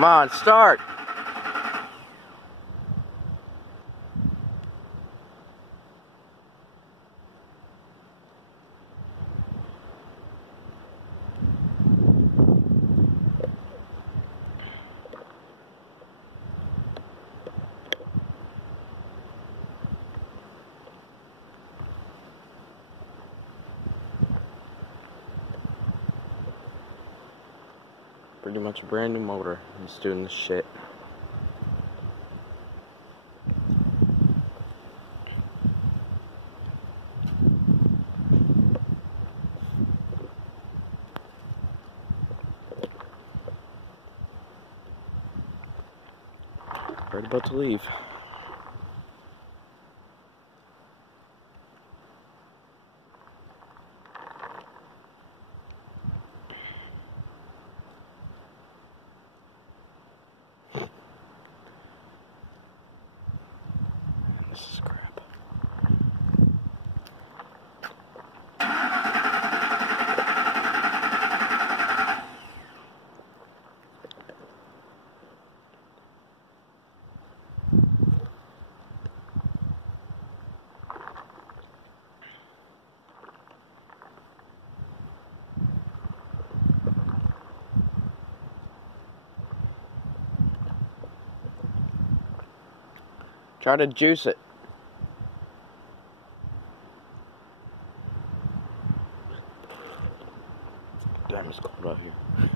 Come on, start. Pretty much a brand new motor. He's doing this shit. Right about to leave. This is crap. Try to juice it. Damn, it's cold out here.